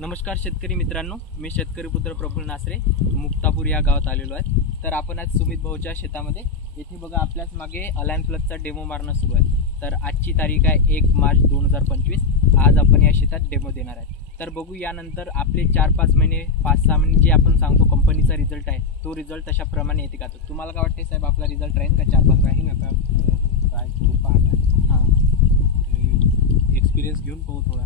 नमस्कार शेतकरी मित्रांनो, मी शेतकरी पुत्र प्रफुल्ल नासरे मुक्तापूर या गावात आलेलो आहे। तर आपण आज सुमित भाऊच्या शेतामध्ये इथे बघा आपल्याच मागे अलायन प्लसचा डेमो मारणं सुरू आहे। तर आजची तारीख आहे 1 मार्च 2025। आज आपण या शेतात डेमो देणार आहे। तर बघू यानंतर आपले 4-5 महिने 5-6 महिने जे आपण सांगतो कंपनीचा रिझल्ट आहे तो रिझल्ट तशा प्रमाणे येते का। तर तुम्हाला काय वाटते साहेब, आपला रिझल्ट राहील का 4-5 राहील आता ट्राय करू पाहता। हां, एक्सपिरियन्स घेऊन पाहू थोडा।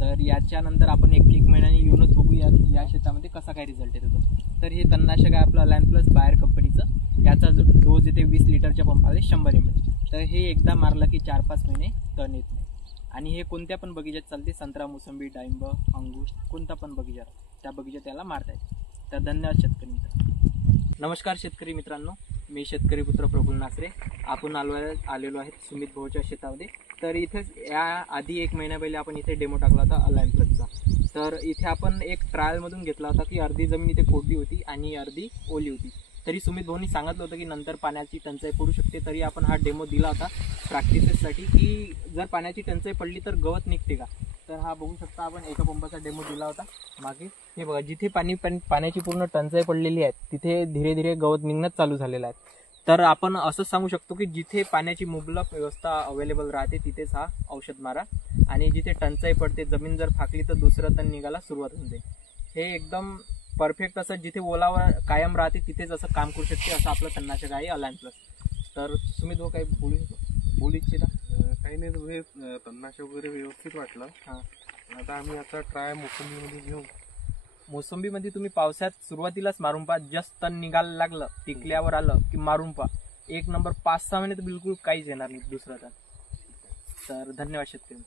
तर याच्यानंतर आपण एक महिन्याने येऊनच बघू या शेतामध्ये कसा काय रिझल्ट येतो। तर हे तणनाशक आहे आपलं अलायन प्लस बायर कंपनीचं। याचा जो डोज येते 20 लिटरच्या पंपामध्ये 100 ml। तर हे एकदा मारलं की 4-5 महिने तण येत नाही। आणि हे कोणत्या पण बगीचात चालते, संत्रा, मोसंबी, डाळिंब, अंगूर, कोणता पण बगीचा त्या बगीचात त्याला मारता येते। तर धन्यवाद शेतकरी मित्र। नमस्कार शेतकरी मित्रांनो, मी शेतकरी पुत्र प्रफुल्ल नासरे। आपण आलेलो आहे सुमित भाऊच्या शेतामध्ये। तर इथेच या आधी 1 महिना पहिले आपण इथे डेमो टाकला होता अलायन प्लसचा। तर इथे आपण एक ट्रायलमधून घेतला होता की अर्धी जमीन इथे कोरडी होती आणि अर्धी ओली होती। तरी सुमित भाऊनी सांगितलं होतं की नंतर पाण्याची टंचाई पडू शकते, तरी आपण हा डेमो दिला होता प्रॅक्टिसेससाठी की जर पाण्याची टंचाई पडली तर गवत निघते का। तर हा बघू शकता आपण एका पंपाचा डेमो दिला होता मागे। हे बघा, जिथे पाण्याची पूर्ण टंचाई पडलेली आहे तिथे धीरे धीरे गवत निघणं चालू झालेलं आहे। तर आपण असंच सांगू शकतो की जिथे पाण्याची मुबलक व्यवस्था अवेलेबल राहते तिथेच हा औषध मारा, आणि जिथे टंचाई पडते, जमीन जर फाकली तर दुसरं तण निघायला सुरुवात होऊन जाईल। हे एकदम परफेक्ट असं जिथे ओलावर कायम राहते तिथेच असं काम करू शकते, असं आपलं तणनाशक आहे अलायन प्लस। तर सुमित भाऊ काही बोलू इच्छिता? काही नाही, तुम्ही तणनाशक वगैरे व्यवस्थित वाटलं। हां, आता आम्ही आता ट्राय मोसंबीमध्ये घेऊ। मोसंबीमध्ये तुम्ही पावसात सुरुवातीलाच मारून पहा, जस्ट तण निघायला लागलं, टिकल्यावर आलं की मारून पहा, 1 नंबर। 5-6 महिने तर बिलकुल काहीच येणार नाही दुसरं तण। तर धन्यवाद शेतकरी।